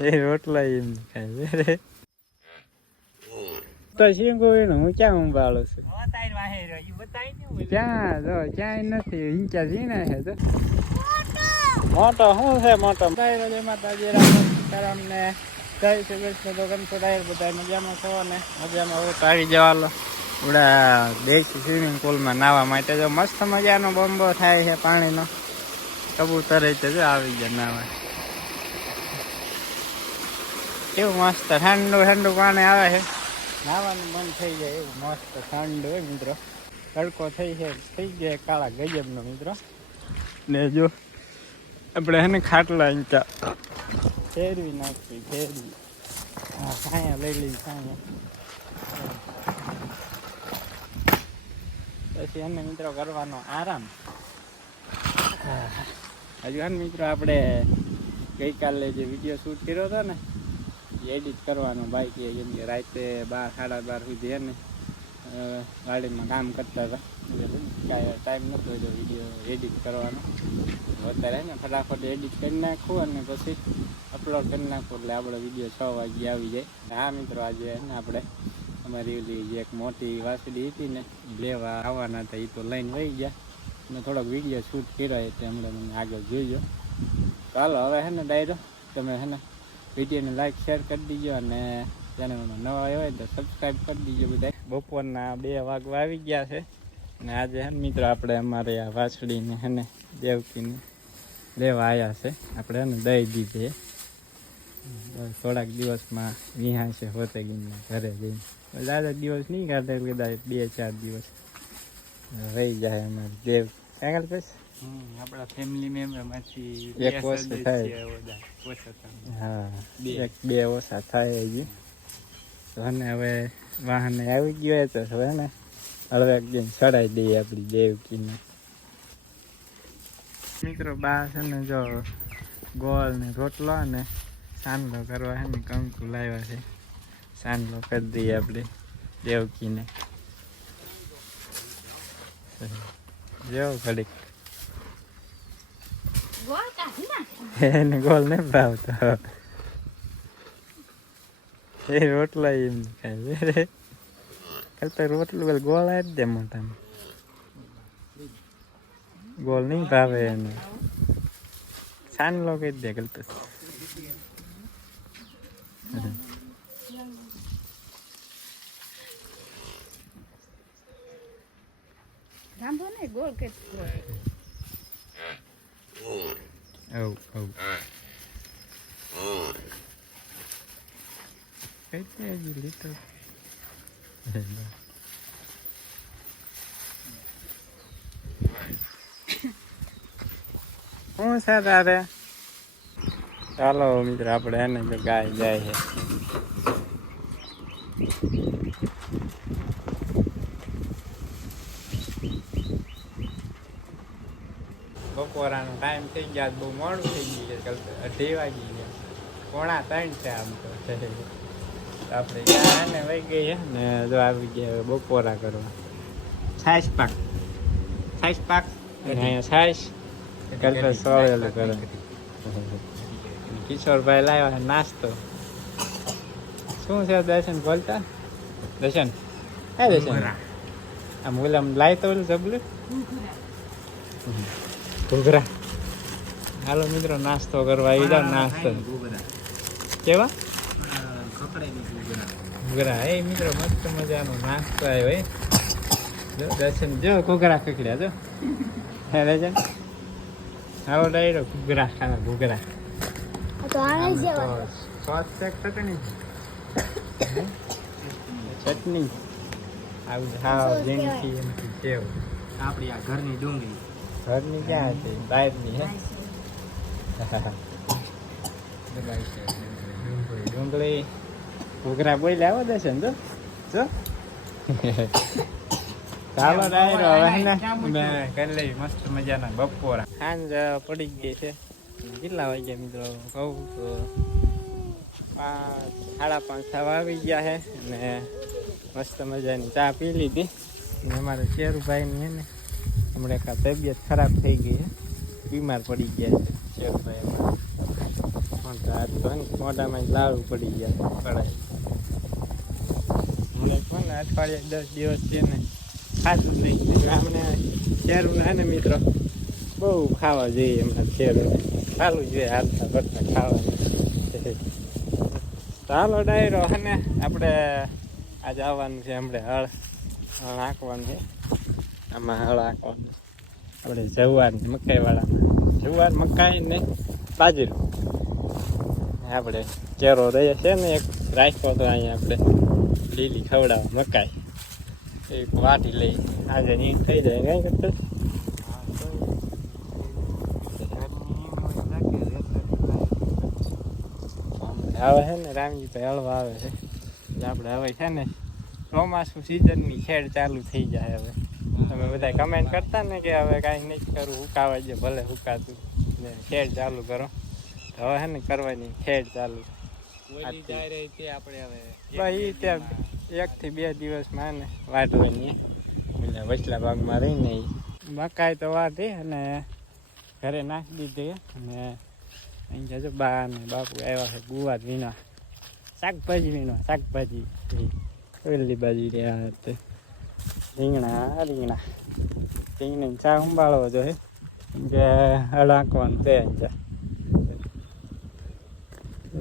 એ રોટલા એમ ખાય રે તો શીંગો એનું હું ક્યાં સંભાળું છું ક્યાં જો ક્યાંય નથી ઈંચા ઝીણા છે તો મોટો શું છે મોટો ડાયરો જય માતાજી રામ ને જય શ્રી કૃષ્ણ તો કેમ છો ડાયર બધા મજામાં છો ને મજામાં હોય તો આવી જવાલો આપણા દેશી સ્વિમિંગ પુલમાં નાહવા માટે જો મસ્ત મજાનો બોમ્બો થાય છે પાણીનો કબૂતર તો જો આવી ગયા નાહવા કેવું મસ્ત ઠંડુ ઠંડુ પાણી આવે છે નાવાનું મન થઈ જાય એવું મસ્ત ઠંડુ હોય મિત્રો તડકો થઈ ગયા કાળા ગજબનો મિત્રો ને જો આપણે એને ખાટલા ઈંચા ફેરવી નાખવી ફેરવી હા છાયા લઈ લઈ છાયા પછી એને મિત્રો કરવાનો આરામ હજુ એને મિત્રો આપણે ગઈકાલે જે વિડીયો શૂટ કર્યો હતો ને એડિટ કરવાનો બાઈક જેમ કે રાતે 12 સાડા 12 સુધી એને ગાડીમાં કામ કરતા હતા કાંઈ ટાઈમ નહોતો જો વિડીયો એડિટ કરવાનો અત્યારે ને ફટાફટ એડિટ કરી નાખું અને પછી અપલોડ કરી નાખું એટલે આપણો વિડીયો 6 વાગે આવી જાય હા મિત્રો આજે ને આપણે અમારી ઓલી જે એક મોટી વાસળી હતી ને લેવા આવવાના હતા એ તો લઈને વહી ગયા અને થોડોક વિડીયો શૂટ કર્યો એટલે હમણાં મને આગળ જોઈજો ચાલો હવે હે ને ડાયરો તમે હે ને વિડીયોને લાઈક શેર કરી દીજો અને ચેનલમાં નવા હોય તો સબસ્ક્રાઈબ કરી દીજો બધા બપોરના 2 વાગવા આવી ગયા છે અને આજે હે મિત્રો આપણે અમારે આ વાછડીને હે ને દેવકીને લેવા આવ્યા છે આપણે એને દઈ દીધી થોડાક દિવસમાં વિહા છે હોતેગીને ઘરે જઈને દાદા દિવસ નહીં કાઢે કદાચ 2-4 દિવસ રહી જાય અમારે દેવ આગળ પછી આપણા ફેમિલી મેમ્બરમાંથી એક ઓછા થાય હા 1-2 ઓછા થાય હજી તો ને હવે વાહન આવી ગયો તો હવે ને હળવે જઈને ચડાવી દઈએ આપણી દેવકીને મિત્રો બા છે ને જો ગોળ ને રોટલો ને સાંડલો કરવા છે ને કંકુ લાવ્યા છે સાંડલો કરી દઈએ આપણે દેવકીને જો ઘડીક એને ગોળ નહીં ભાવતો એ રોટલા એમ ખાય રે કરતા રોટલું ગોળ આપી દે મોટામાં ગોળ નહીં ભાવે એને સાંડલો કહી દે કરતા ગોળ કે લીટર શું છે તારે ચાલો મિત્ર આપણે એને જો ગાય જાય છે બપોરાનો ટાઈમ થઈ ગયા બહુ મોડું થઈ ગયું છે 2:30 વાગી ગયા 2:45 છે આમ તો આપણે ત્યાં ને વહી ગઈ ને જો આવી ગયા બપોરા કરવા છાશ પાક અહીંયા છાશ કરતા સોળેલું કરે કિશોરભાઈ લાવ્યા નાસ્તો શું છે દર્શન બોલતા દર્શન હે દર્શન આમ ઓલામ લાય તો ઓલું જબલું ઘૂઘરા હાલો મિત્રો નાસ્તો કરવા આવી જાવ નાસ્તો કેવા ઘૂઘરા એ મિત્રો મસ્ત મજાનો નાસ્તો આવ્યો જો દર્શન જો ઘૂઘરા ખખડ્યા જો હે દર્શન હાલો ડાયરો ઘૂઘરા ખાવા ઘૂઘરા સોસ ચટણી આવું હા જેનથી એમથી કેવું આપણી આ ઘરની ડુંગળી ઘરની ક્યાં છે બહારની હે ડુંગળી ઘૂઘરા બોલ્યા આવો દેશે ને જો ચાલો ડાયરો હવે ને મેં કરી લઈ મસ્ત મજાના બપોરા સાંજ પડી ગઈ છે કેટલા વાગ્યા મિત્રો કહું તો 5:30 થવા આવી ગયા છે અને મસ્ત મજાની ચા પી લીધી અને અમારે શેરુભાઈની ને હમણાં તબિયત ખરાબ થઈ ગઈ છે બીમાર પડી ગયા છે શેરુભાઈ મોઢામાં લાડુ પડી ગયા પડાય મને કોને અઠવાડિયે 10 દિવસ છે ને ખાતું નહીં અમને શેરું ના ને મિત્રો બહુ ખાવા જોઈએ એમના શેરું ચાલું જોઈએ હાલતા કરતા ખાવાનું ચાલો ડાયરો હે ને આપણે આજે આવવાનું છે હમણે હળ નાખવાનું છે આમાં હળ નાખવાનું આપણે જવાર મકાઈવાળામાં જવાર મકાઈ ને બાજરું આપણે ચેરો રહે છે ને એક રાખ્યો તો અહીંયા આપણે લીલી ખવડાવ મકાઈ એક વાટી લઈ આજે નીટ થઈ જાય કઈ કરતો હવે છે ને રામજીભાઈ હળવા આવે છે એટલે આપણે હવે છે ને ચોમાસું સિઝનની ખેડ ચાલુ થઈ જાય હવે તમે બધા કમેન્ટ કરતા ને કે હવે કાંઈ નહીં કરું હુકાવા દે ભલે હુકાતું ને ખેડ ચાલુ કરો હવે છે ને કરવાની ખેડ ચાલુ આપણે હવે ત્યાં 1 થી 2 દિવસમાં ને વાટવાની એટલે વચલા ભાગમાં રહીને મકાઈ તો વાટી અને ઘરે નાખી દીધી અને અહીં જજો બા ને બાપુ આવ્યા છે ગુવાર વીણવા શાકભાજી વીણવા શાકભાજી ઓલી બાજુ રહ્યા તે રીંગણા ચા સંભાળવો જોઈએ કે હળાંકવાનું છે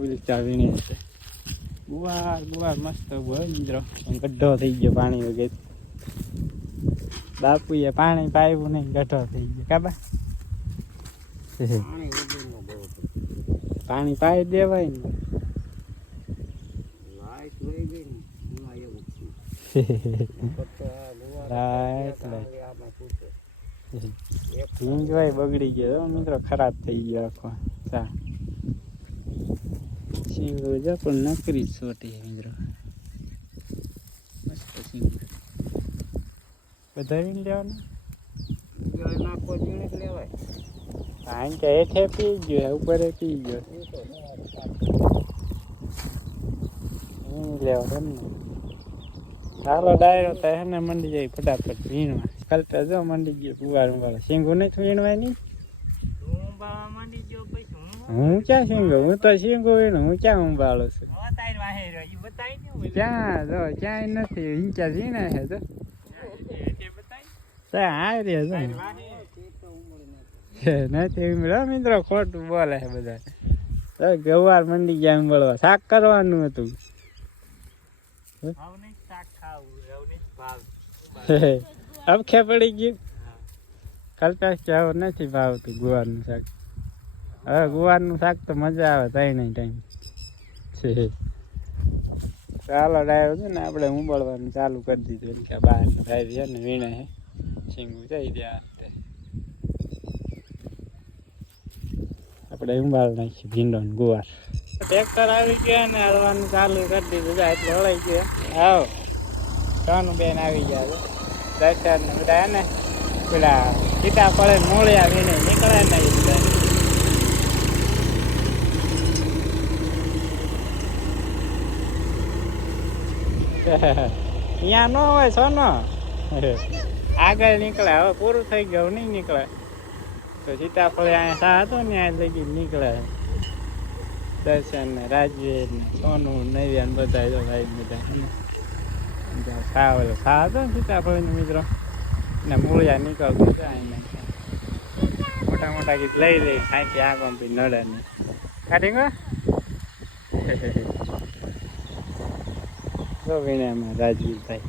ઓલી ચા વીણી છે ગુવાર મસ્ત હોય મિત્રો ગઢો થઈ ગયો પાણી વગેરે બાપુએ પાણી પાયું નહીં ગઢો થઈ ગયો કાબા પાણી પાઈ દેવાય ને હિંગવાય બગડી ગયો મિત્રો ખરાબ થઈ ગયો આખો ચા સિંગો જો પણ નકરી છોટી મિત્રો મસ્ત સિંગ બધા વીણ લેવાનું નાખો જીણે લેવાય આમ કે હેઠે પી ગયો ઉપર પી ગયો લેવા ને ચાલો ડાયરો તો હે ને મંડી જાય ફટાફટ વીણવા કલતા જો મંડી ગયો ગુવાર સિંગો નહીં વીણવાય નહીં હું ક્યાં સિંગો હું તો સિંગો વીણું હું ક્યાં ઉંબાળો છું ક્યાં જો ક્યાંય નથી હિંચા ઝીણા છે તો આ રે નથી મિત્રો ખોટું બોલે છે બધા ગવાર મંડી ગયા ઉંબાળવા શાક કરવાનું હતું અબખે પડી ગયું કલ્પેશ કે હવે નથી ભાવતું ગુવારનું શાક હવે ગુવારનું શાક તો મજા આવે તઈ નહીં ટાઈમ છે ચાલો ડાયો છે ને આપણે ઉંબાળવાનું ચાલુ કરી દીધું કે બહાર ડાયરી છે ને વીણે છે સિંગું જઈ ત્યાં આપણે ઉંબાળ નાખીએ ભીંડો ને ગુવાર ટ્રેક્ટર આવી ગયા ને હળવાનું ચાલુ કરી દીધું જાય એટલે હળાઈ ગયા આવો ત્રણ બેન આવી ગયા છે દર્શન ને બધા ને પેલા સીતા પડે મોડે આવીને નીકળે ને બધા અહીંયા ન હોય સોનો આગળ નીકળે હવે પૂરું થઈ ગયું નહીં નીકળે તો સીતાફળ અહીંયા સા હતો ને આ લગી નીકળે દર્શન ને રાજવીર ને સોનું નૈવ્યા બધા જો ભાઈ બધા સા ઓલો સા હતો ને સીતાફળ ને મિત્રો ને મૂળિયા નીકળતું છે મોટા મોટા ગીત લઈ લઈ ખાંચી આંખો બી નડે ને કાઢી ગયો તો વીણામાં રાજવીરભાઈ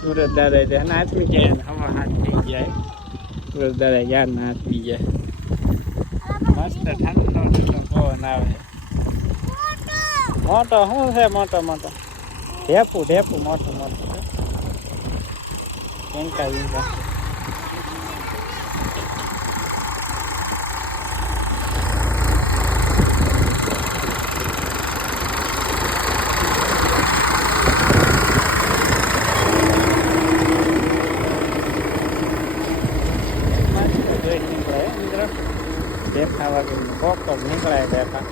સુરત દાદા ત્યાં હાથમી ગયા હવા હાથ થઈ ગયા સુરત દાદા યાર ના હાથમી ગયા મસ્ત ઠંડો ઠંડો પવન આવે મોટો શું છે મોટો મોટો ઢેપું મોટું મોટું કેંકા વીંકા દેખાવા કે કોક નીકળાય દેખા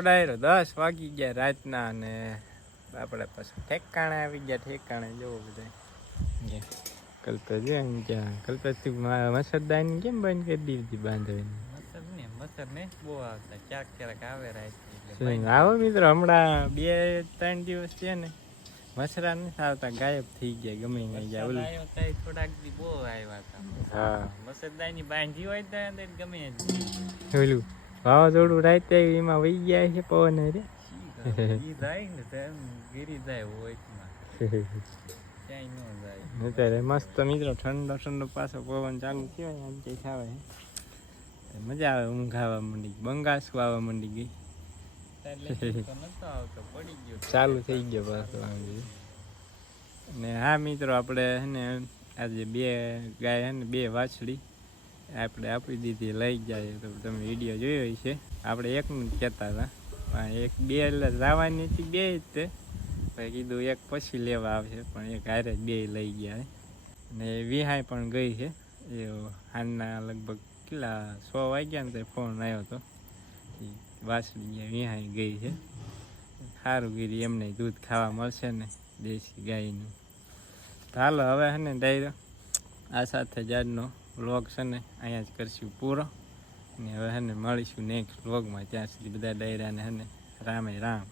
ડાયરો 10 વાગી ગયા રાતના અને આપણે પાછું ઠેકાણે આવી ગયા, ઠેકાણે જોવો બધા કલ્પે જો ક્યાં કલ્પેથી મસરદાની કેમ બંધ કરી દીધી બાંધવાની? મસર ને બહુ આવતા, ક્યાંક આવે રાત. આવો મિત્રો, હમણાં 2-3 દિવસ છે ને મસરા નથી આવતા, ગાયબ થઈ ગયા, ગમે ગયા. થોડાક દી બહુ આવ્યા હતા. હા, મસરદાની બાંધી હોય તો ગમે ઓલું વાવાઝોડું રાતે એમાં વહી ગયા છે પવન રે. ઈ જાય ને તેમ ગીરી જાય હોય ક્યાંય ન જાય. અત્યારે મસ્ત મિત્રો ઠંડો ઠંડો પાછો પવન ચાલુ થયો આમ જે ખાવે મજા આવે, ઊંઘ આવવા માંડી, બંગાસ આવવા માંડી ગઈ. ચાલુ થઈ ગયો પાછો. ને હા મિત્રો, આપણે હે ને આજે 2 ગાય હે ને 2 વાછડી આપણે આપી દીધી, લઈ જાય. તો તમે વિડીયો જોયો છે, આપણે એકનું જ કહેતા હતા, 1-2 એટલે લાવવાની હતી, 2 જ તે પછી કીધું એક પછી લેવા આવશે, પણ એક હારે 2 લઈ ગયા. ને વિહાય પણ ગઈ છે. એ હાલના લગભગ કેટલા 6 વાગ્યા ને તો ફોન આવ્યો હતો, વાસળી વિહાઈ ગઈ છે. સારું ગીરી, એમને દૂધ ખાવા મળશે ને દેશી ગાયનું. તો હાલો હવે હે ને ડાયરો આ સાથે જ આજનો વ્લોગ છે ને અહીંયા જ કરશું પૂરો. ને હવે હે ને મળીશું નેક્સ્ટ વ્લોગમાં. ત્યાં સુધી બધા ડાયરાને હે ને રામે રામ.